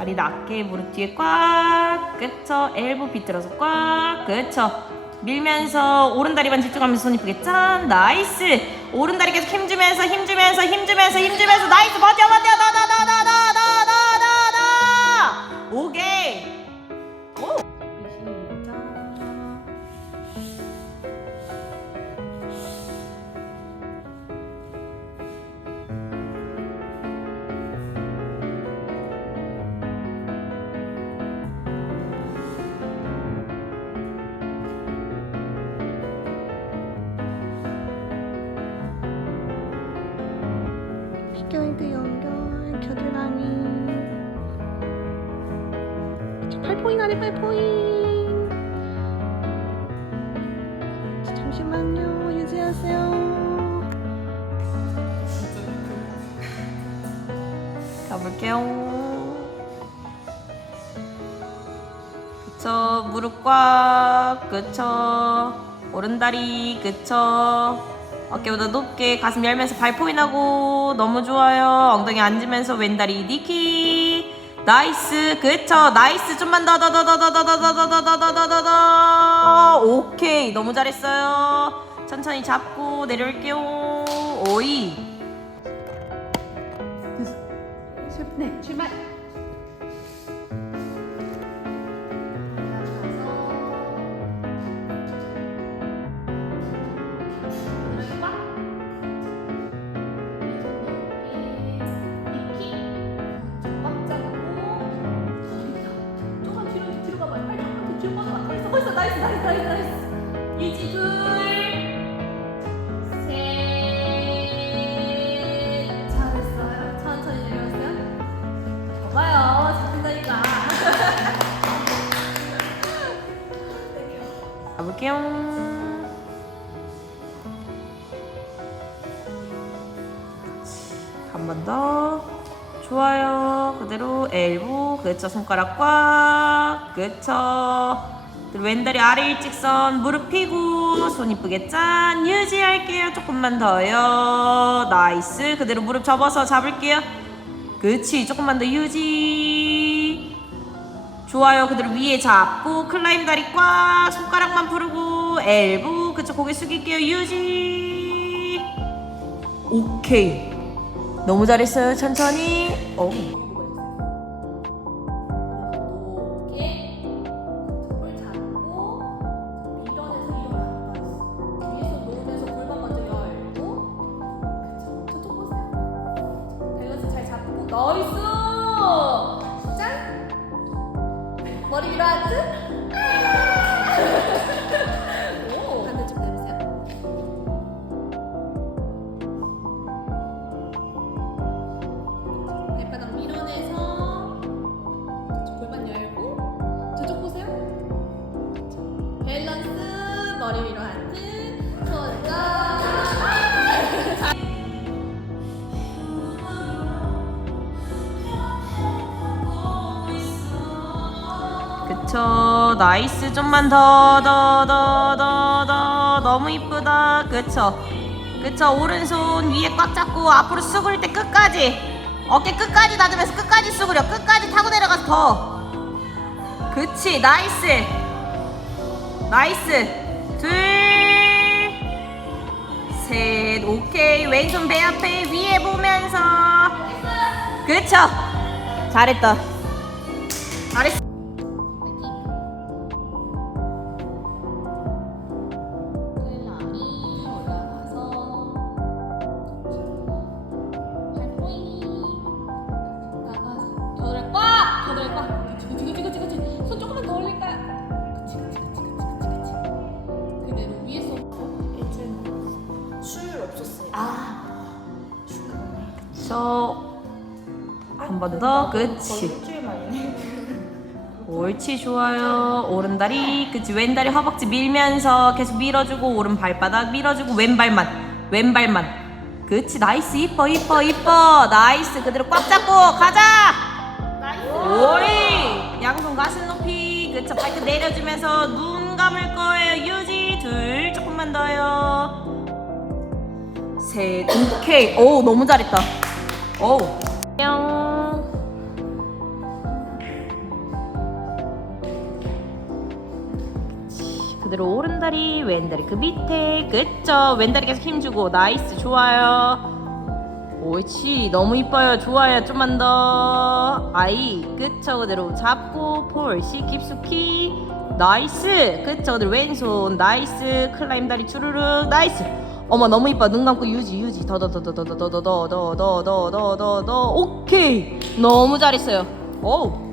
다리 낮게 무릎 뒤에 꽉 그쵸? 엘보 비틀어서 꽉 그쵸? 밀면서 오른 다리만 집중하면서 손 이쁘게 짠 나이스! 오른 다리 계속 힘주면서 힘주면서 힘주면서 힘주면서 나이스! 버텨 버텨 나나 피겨헤드 연결 겨드랑이. 팔포인 아래 팔포인. 잠시만요 유지하세요. 가볼게요. 그쵸, 무릎 꽉, 그쵸, 오른다리, 그쵸, 어깨보다 높게 가슴 열면서 발 포인하고 너무 좋아요. 엉덩이 앉으면서 왼다리 니키, 나이스, 그쵸, 나이스, 좀만 더, 더, 더, 더, 더, 더, 더, 더, 더, 더, 더, 더, 더, 더, 더, 오케이, 너무 잘했어요. 천천히 잡고 내려올게요. 오이. 네 출발 유지 둘, 셋. 잘했어요. 천천히 내려오세요. 봐봐요. 잡힌다니까. 가볼게요. 한 번 더. 좋아요. 그대로 엘보. 그쵸. 손가락 꽉. 그쵸. 왼다리 아래 일직선. 무릎 펴고. 손 이쁘게 짠. 유지할게요. 조금만 더요. 나이스. 그대로 무릎 접어서 잡을게요. 그치. 조금만 더 유지. 좋아요. 그대로 위에 잡고 클라임 다리 꽉 손가락만 풀고 엘보 그쪽 고개 숙일게요. 유지. 오케이. 너무 잘했어요. 천천히. 어. 나이스. 짠. 머리 위로 하트. 오. 반대쪽 내보세요. 발바닥 밀어내서 저쪽 골반 열고 저쪽 보세요. 밸런스 머리 위로 하트 그쵸. 나이스. 좀만 더, 더, 더, 더, 더. 너무 이쁘다. 그쵸. 그쵸. 오른손 위에 꽉 잡고 앞으로 수그릴 때 끝까지. 어깨 끝까지 닫으면서 끝까지 수그려. 끝까지 타고 내려가서 더. 그치. 나이스. 나이스. 둘. 셋. 오케이. 왼손 배 앞에 위에 보면서. 그쵸. 잘했다. 잘했어. 번 더. 그치. 일주일 만이네 옳지 좋아요. 오른다리 그치. 왼다리 허벅지 밀면서 계속 밀어주고 오른 발바닥 밀어주고 왼발만 왼발만. 그치 나이스. 이뻐 이뻐 이뻐. 나이스. 그대로 꽉 잡고 가자. 오이 양손 가슴 높이. 그쵸. 발끝 내려주면서 눈 감을 거예요. 유지. 둘 조금만 더요. 셋 오케이. 오 너무 잘했다. 오뿅 그대로 오른다리 왼다리 그 밑에 그쵸 왼다리 계속 힘주고 나이스 좋아요 옳지 너무 이뻐요 좋아요 좀만 더 아이 그쵸 그대로 잡고 폴시 깊숙이 나이스 그쵸 그대로 왼손 나이스 클라임 다리 주르륵 나이스 어머 너무 이뻐 눈 감고 유지 유지 더 더 더 더 더 더 더 더 더 더 더 더 더 더 오케이 너무 잘했어요 어우